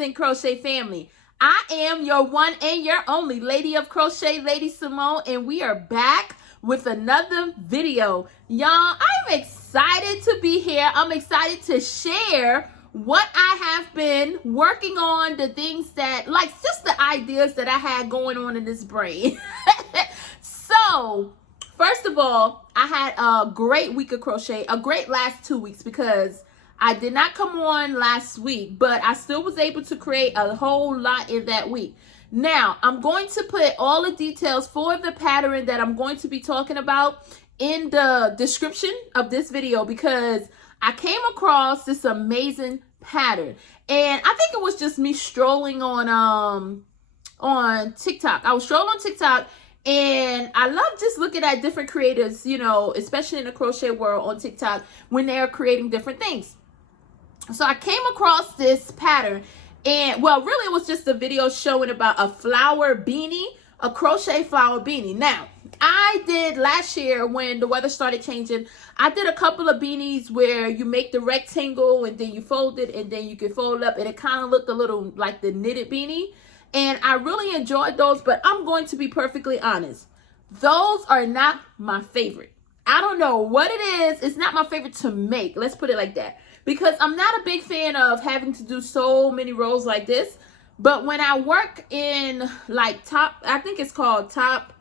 amazing crochet family. I am your one and your only Lady of Crochet, Lady-Samoan, and we are back with another video. Y'all, I'm excited to be here. I'm excited to share what I have been working on, the things that, like, just the ideas that I had going on in this brain. So, first of all, I had a great week of crochet, a great last 2 weeks, because I did not come on last week, but I still was able to create a whole lot in that week. Now, I'm going to put all the details for the pattern that I'm going to be talking about in the description of this video, because I came across this amazing pattern. And I think it was just me strolling on TikTok. I was strolling on TikTok, and I love just looking at different creators, you know, especially in the crochet world on TikTok, when they're creating different things. So I came across this pattern, and well, really it was just a video showing about a flower beanie, a crochet flower beanie. Now, I did last year when the weather started changing, I did a couple of beanies where you make the rectangle and then you fold it and then you can fold up, and it kind of looked a little like the knitted beanie. And I really enjoyed those, but I'm going to be perfectly honest. Those are not my favorite. I don't know what it is. It's not my favorite to make. Let's put it like that. Because I'm not a big fan of having to do so many rows like this. But when I work in like I think it's called top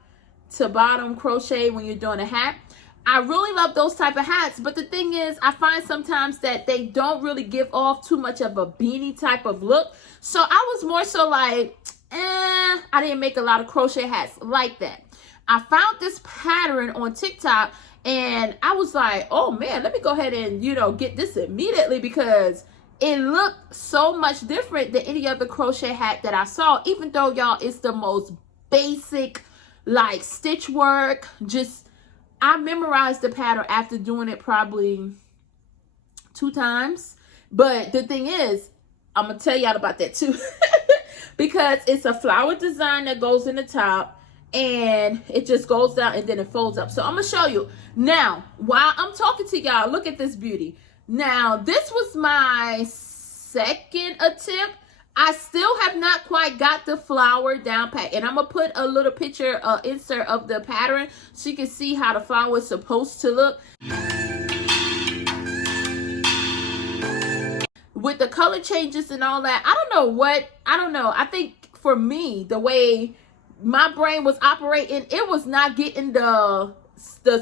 to bottom crochet when you're doing a hat, I really love those type of hats. But the thing is, I find sometimes that they don't really give off too much of a beanie type of look. So I was more so like, I didn't make a lot of crochet hats like that. I found this pattern on TikTok, and I was like, oh man, let me go ahead and, you know, get this immediately, because it looked so much different than any other crochet hat that I saw, even though, y'all, it's the most basic, like, stitch work. Just, I memorized the pattern after doing it probably 2 times. But the thing is, I'm going to tell y'all about that too. Because it's a flower design that goes in the top, and it just goes down and then it folds up. So I'm going to show you. Now, while I'm talking to y'all, look at this beauty. Now, this was my second attempt. I still have not quite got the flower down pat. And I'm going to put a little picture, insert of the pattern so you can see how the flower is supposed to look. With the color changes and all that, I don't know. I think for me, the way my brain was operating, it was not getting the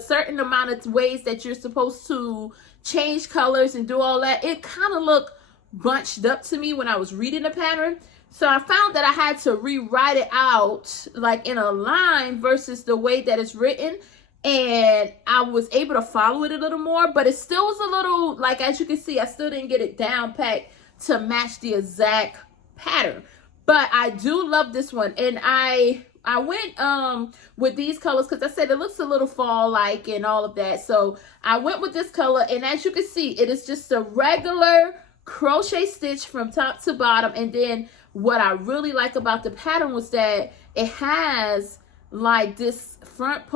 certain amount of ways that you're supposed to change colors and do all that. It kind of looked bunched up to me when I was reading the pattern. So I found that I had to rewrite it out like in a line versus the way that it's written. And I was able to follow it a little more, but it still was a little, like, as you can see, I still didn't get it down packed to match the exact pattern. But I do love this one. And I went with these colors because I said it looks a little fall-like and all of that. So I went with this color, and as you can see, it is just a regular crochet stitch from top to bottom. And then what I really like about the pattern was that it has like this back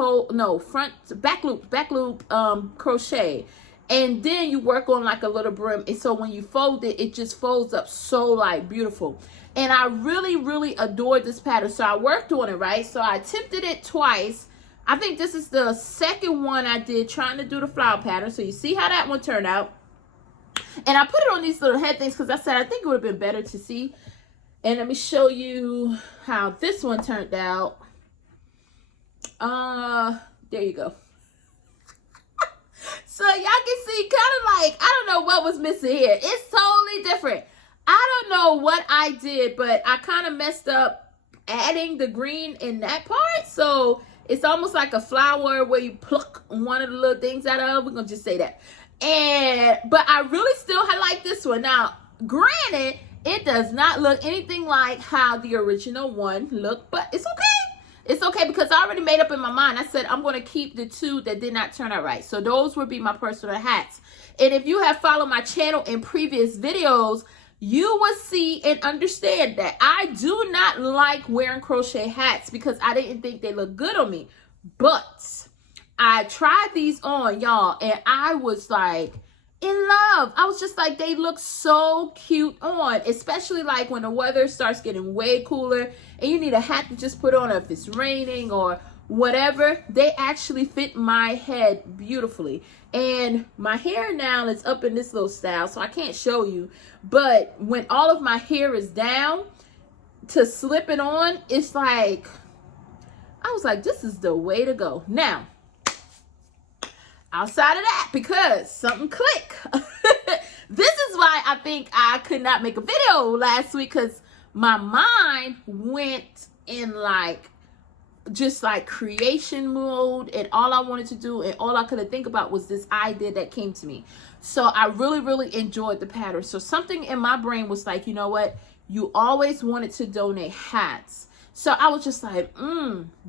loop crochet, and then you work on like a little brim, and so when you fold it, it just folds up so like beautiful. And I really adored this pattern, so I worked on it, right? So I attempted it twice. I think this is the second one I did trying to do the flower pattern. So you see how that one turned out. And I put it on these little head things because I said I think it would have been better to see. And let me show you how this one turned out. There you go. So y'all can see kind of like, I don't know what was missing here. It's totally different. I don't know what I did, but I kind of messed up adding the green in that part. So it's almost like a flower where you pluck one of the little things out of. We're going to just say that. But I really still like this one. Now, granted, it does not look anything like how the original one looked, but it's okay. It's okay, because I already made up in my mind. I said I'm going to keep the 2 that did not turn out right. So those would be my personal hats. And if you have followed my channel in previous videos, you will see and understand that I do not like wearing crochet hats because I didn't think they looked good on me. But I tried these on, y'all, and I was like, in love. I was just like, they look so cute on, especially like when the weather starts getting way cooler and you need a hat to just put on if it's raining or whatever. They actually fit my head beautifully. And my hair now is up in this little style, so I can't show you. But when all of my hair is down, to slip it on, it's like, I was like, this is the way to go. Now, outside of that, because something clicked. This is why I think I could not make a video last week, because my mind went in like just like creation mode, and all I wanted to do and all I could think about was this idea that came to me. So I really enjoyed the pattern. So something in my brain was like, you know what, you always wanted to donate hats. So I was just like,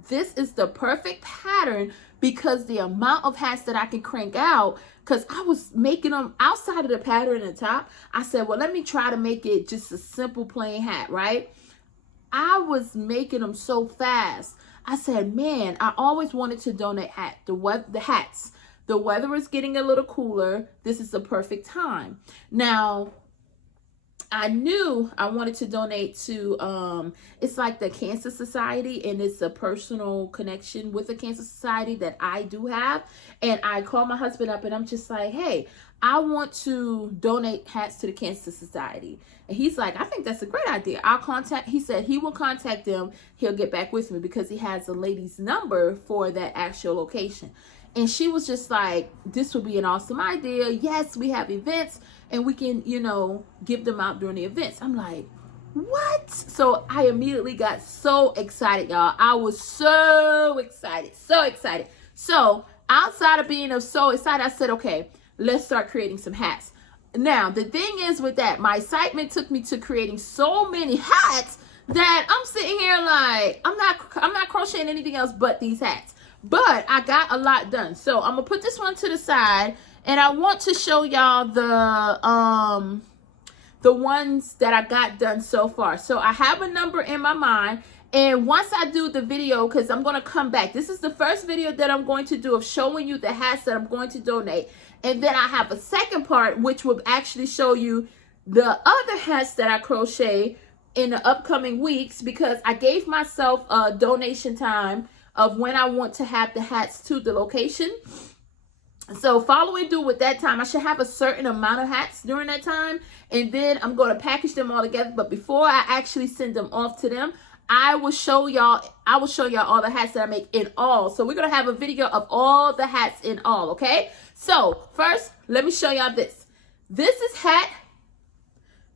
this is the perfect pattern, because the amount of hats that I can crank out, because I was making them outside of the pattern at the top. I said, well, let me try to make it just a simple plain hat, right? I was making them so fast. I said, man, I always wanted to donate the hats. The weather is getting a little cooler. This is the perfect time. Now, I knew I wanted to donate to, it's like the Cancer Society, and it's a personal connection with the Cancer Society that I do have. And I called my husband up and I'm just like, hey, I want to donate hats to the Cancer Society. And he's like, I think that's a great idea. He said he will contact them. He'll get back with me, because he has a lady's number for that actual location. And she was just like, this would be an awesome idea. Yes, we have events and we can, you know, give them out during the events. I'm like, what? So I immediately got so excited, y'all. I was so excited, so excited. So outside of being so excited, I said, okay, let's start creating some hats. Now, the thing is with that, my excitement took me to creating so many hats that I'm sitting here like, I'm not crocheting anything else but these hats. But I got a lot done. So I'm gonna put this one to the side, and I want to show y'all the ones that I got done so far. So I have a number in my mind, and once I do the video, because I'm going to come back, this is the first video that I'm going to do of showing you the hats that I'm going to donate. And then I have a second part, which will actually show you the other hats that I crochet in the upcoming weeks, because I gave myself a donation time of when I want to have the hats to the location. So following through with that time, I should have a certain amount of hats during that time, and then I'm going to package them all together. But before I actually send them off to them, I will show y'all all the hats that I make in all. So we're going to have a video of all the hats in all, okay? So first, let me show y'all this. This is hat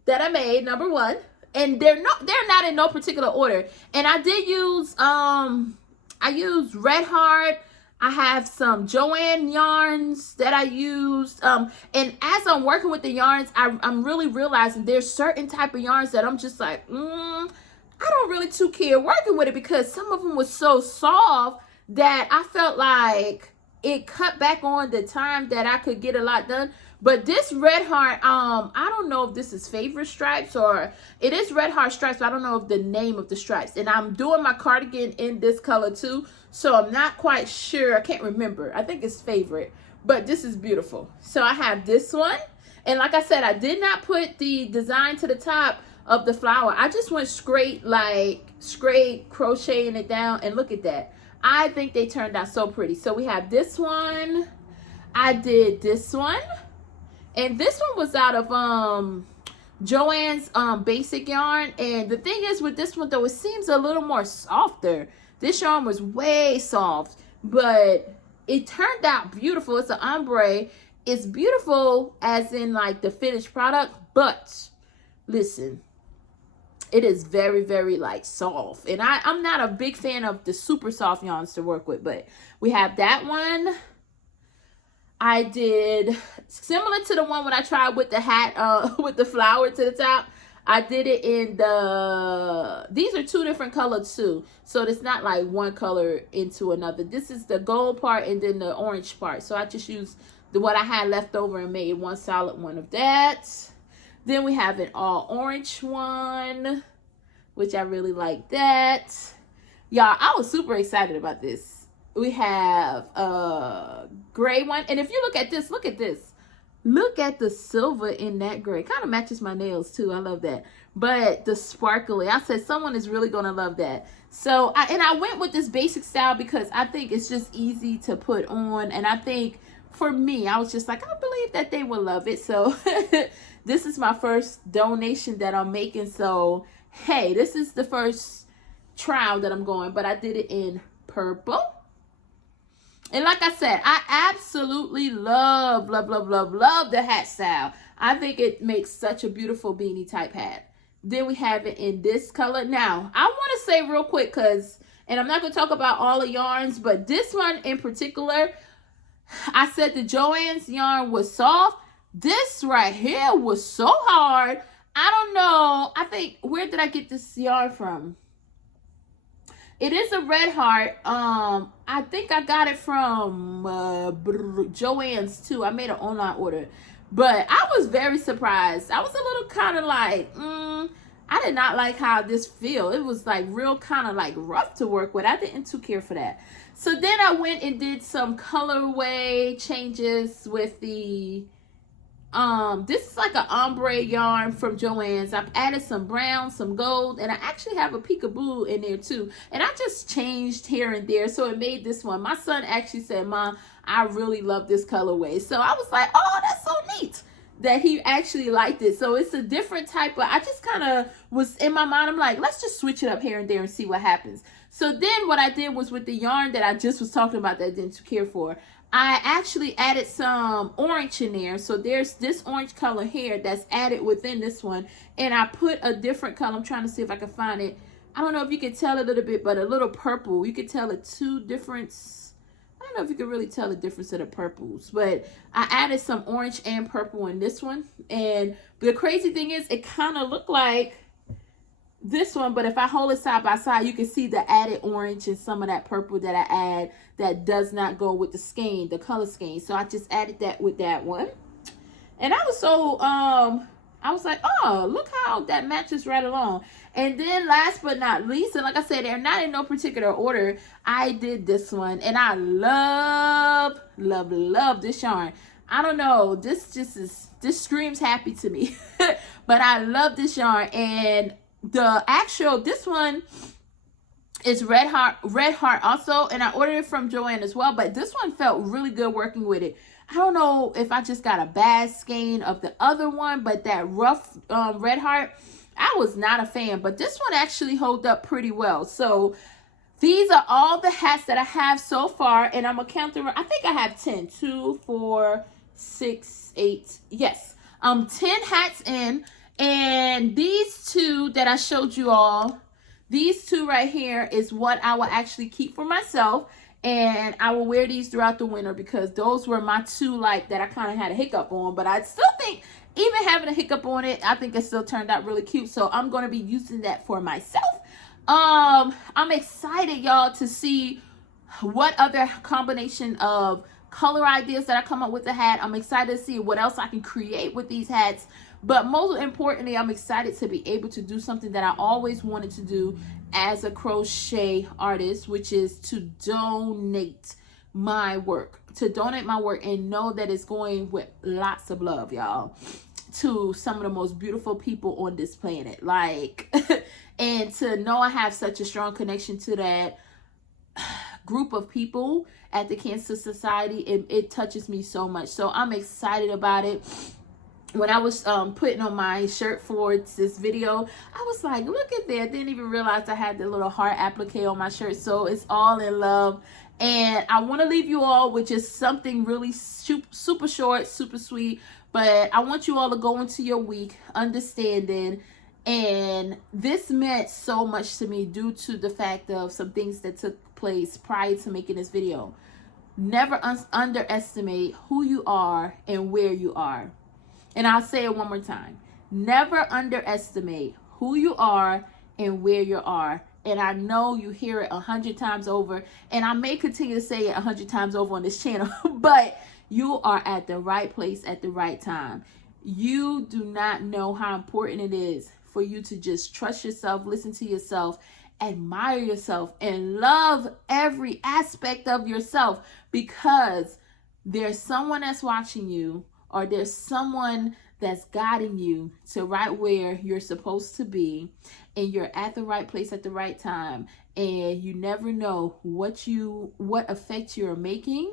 that I made, number one, and they're not in no particular order. And I did use I used Red Heart. I have some Joanne yarns that I used. And as I'm working with the yarns, I'm really realizing there's certain type of yarns that I'm just like, I don't really too care working with it, because some of them was so soft that I felt like it cut back on the time that I could get a lot done. But this Red Heart, I don't know if this is favorite stripes or it is Red Heart stripes, but I don't know if the name of the stripes. And I'm doing my cardigan in this color too, so I'm not quite sure. I can't remember. I think it's favorite, but this is beautiful. So I have this one, and like I said, I did not put the design to the top of the flower. I just went straight crocheting it down, and look at that. I think they turned out so pretty. So we have this one. I did this one. And this one was out of Joann's basic yarn. And the thing is with this one though, it seems a little more softer. This yarn was way soft, but it turned out beautiful. It's an ombre. It's beautiful as in like the finished product, but listen, it is very, very like soft. And I'm not a big fan of the super soft yarns to work with, but we have that one. I did similar to the one when I tried with the hat, with the flower to the top. I did it in these are two different colors too. So it's not like one color into another. This is the gold part and then the orange part. So I just used what I had left over and made one solid one of that. Then we have an all orange one, which I really like that. Y'all, I was super excited about this. We have a gray one. And if you look at this, look at this. Look at the silver in that gray. Kind of matches my nails too. I love that. But the sparkly, I said someone is really going to love that. So, I went with this basic style because I think it's just easy to put on. And I think for me, I was just like, I believe that they will love it. So, this is my first donation that I'm making. So, hey, this is the first trial that I'm going. But I did it in purple. And like I said, I absolutely love the hat style. I think it makes such a beautiful beanie type hat. Then we have it in this color. Now, I want to say real quick and I'm not going to talk about all the yarns, but this one in particular, I said the Joann's yarn was soft. This right here was so hard. I don't know. I think, where did I get this yarn from? It is a red heart. I think I got it from Joann's too. I made an online order. But I was very surprised. I was a little kind of like, I did not like how this feel. It was like real kind of like rough to work with. I didn't too care for that. So then I went and did some colorway changes with the this is like an ombre yarn from Joann's. I've added some brown, some gold, and I actually have a peekaboo in there too. And I just changed here and there, so it made this one. My son actually said, Mom, I really love this colorway. So I was like, oh, that's so neat that he actually liked it. So it's a different type of, I just kind of was in my mind, I'm like, let's just switch it up here and there and see what happens. So then what I did was with the yarn that I just was talking about that I didn't care for, I actually added some orange in there. So there's this orange color here that's added within this one. And I put a different color. I'm trying to see if I can find it. I don't know if you can tell a little bit, but a little purple. You can tell the two difference. I don't know if you can really tell the difference of the purples. But I added some orange and purple in this one. And the crazy thing is, it kind of looked like this one, but if I hold it side by side, you can see the added orange and some of that purple that I add that does not go with the skein, the color scheme. So I just added that with that one. And I was so, I was like, oh, look how that matches right along. And then last but not least, and like I said, they're not in no particular order, I did this one. And I love this yarn. I don't know, this screams happy to me. But I love this yarn. And this one is red heart also, and I ordered it from Joann as well, but this one felt really good working with it. I don't know if I just got a bad skein of the other one, but that rough red heart, I was not a fan, but this one actually held up pretty well. So these are all the hats that I have so far, and I'm gonna count them. I think I have 10. 2, 4, 6, 8. Yes, 10 hats in. And these two that I showed you all, these two right here is what I will actually keep for myself. And I will wear these throughout the winter because those were my two like that I kind of had a hiccup on. But I still think even having a hiccup on it, I think it still turned out really cute. So I'm going to be using that for myself. I'm excited, y'all, to see what other combination of color ideas that I come up with the hat. I'm excited to see what else I can create with these hats. But most importantly, I'm excited to be able to do something that I always wanted to do as a crochet artist, which is to donate my work. To donate my work and know that it's going with lots of love, y'all, to some of the most beautiful people on this planet. Like, and to know I have such a strong connection to that group of people at the Cancer Society, it touches me so much. So I'm excited about it. When I was putting on my shirt for this video, I was like, look at that. Didn't even realize I had the little heart applique on my shirt. So it's all in love. And I want to leave you all with just something really super short, super sweet. But I want you all to go into your week understanding. And this meant so much to me due to the fact of some things that took place prior to making this video. Never underestimate who you are and where you are. And I'll say it one more time. Never underestimate who you are and where you are. And I know you hear it 100 times over. And I may continue to say it 100 times over on this channel. But you are at the right place at the right time. You do not know how important it is for you to just trust yourself, listen to yourself, admire yourself, and love every aspect of yourself. Because there's someone that's watching you, or there's someone that's guiding you to right where you're supposed to be, and you're at the right place at the right time, and you never know what effect you're making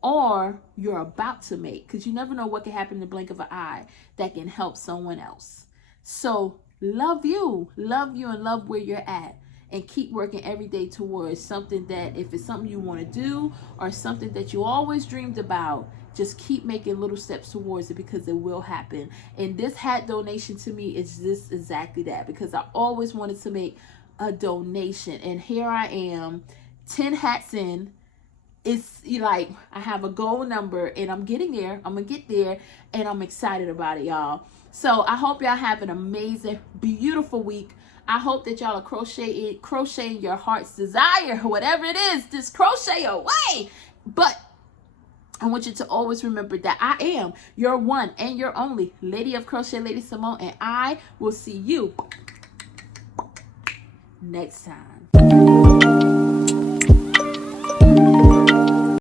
or you're about to make, because you never know what can happen in the blink of an eye that can help someone else. So love you, and love where you're at, and keep working every day towards something that, if it's something you want to do or something that you always dreamed about, just keep making little steps towards it, because it will happen. And this hat donation to me is just exactly that, because I always wanted to make a donation, and here I am 10 hats in. It's like I have a goal number, and I'm getting there. I'm gonna get there, and I'm excited about it, y'all. So I hope y'all have an amazing, beautiful week. I hope that y'all are crocheting your heart's desire, whatever it is. Just crochet away. But I want you to always remember that I am your one and your only Lady of Crochet, LadySamoan, and I will see you next time.